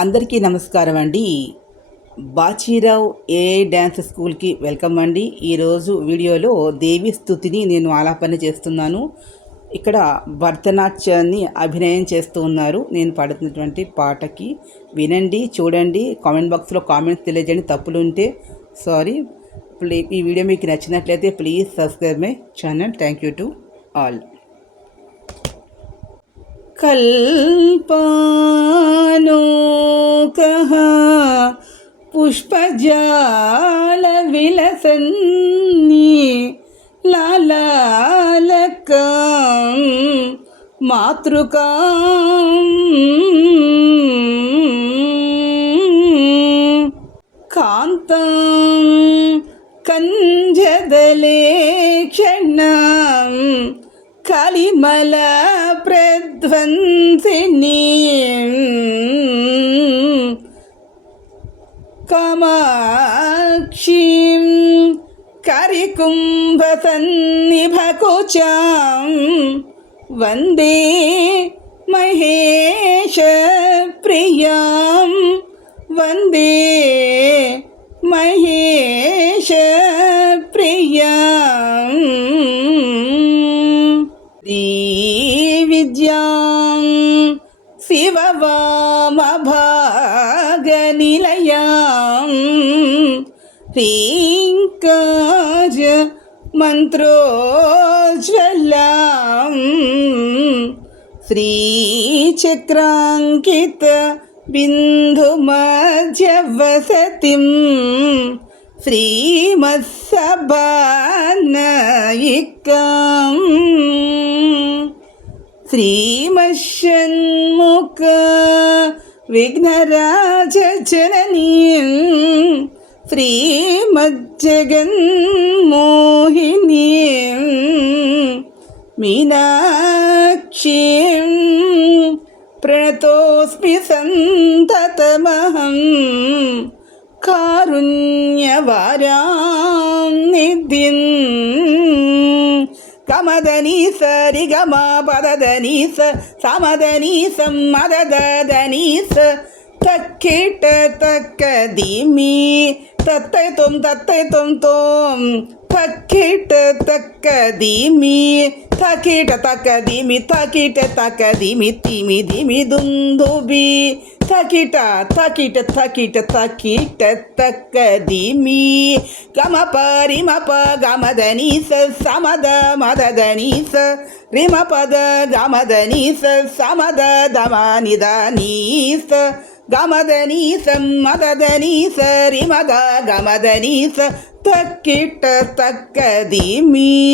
అందరికీ నమస్కారం అండి. బాచీరావు ఏఐ డ్యాన్స్ స్కూల్కి వెల్కమ్ అండి. ఈరోజు వీడియోలో దేవి స్తుతిని నేను ఆలాపన చేస్తున్నాను. ఇక్కడ భరతనాట్యాన్ని అభినయం చేస్తూ ఉన్నారు. నేను పాడుతున్నటువంటి పాటకి వినండి, చూడండి, కామెంట్ బాక్స్లో కామెంట్స్ తెలియజేయండి. తప్పులు ఉంటే సారీ. ఈ వీడియో మీకు నచ్చినట్లయితే please subscribe my channel. Thank you to all. कल्पानोकः पुष्पजालविलसन्नि लालालकं मातृकां कान्तं कञ्जदले क्षणं कलिमल प्रध्वंसिनीं कामाक्षीं करिकुम्भसन्निभकुचां वन्दे महेशप्रियां वन्दे महेशप्रियां विद्यां शिववामभागनिलयां ह्रीङ्कार मन्त्रोज्ज्वलां श्रीचक्राङ्कित बिन्दुमध्यवसतिं श्रीमत्सभानयिकां श्रीमषण्मुख विघ्नराजजननीं श्रीमज्जगन्मोहिनीं मीनाक्षीं प्रणतोऽस्मि सन्ततमहं कारुण्यवारां निधिं कमदनीस रिगम पददनीस समदनीस मददनीस तक्किट तक्कदिमि तत्तै तुम तोम तक्किट तक्कदिमि तकिट तक्कदिमि तकिट तक्कदिमि तिमि दिमि दुन्दुबि तकिट तकिट तकिट तकिट तक्कदिमि गमप रिमप गमदनीस समद मददनीस रिमपद गमदनीस समद दमनिदनीस गमदनीस मददनीस रिमद गमदनीस तक्किट तक्कदिमि।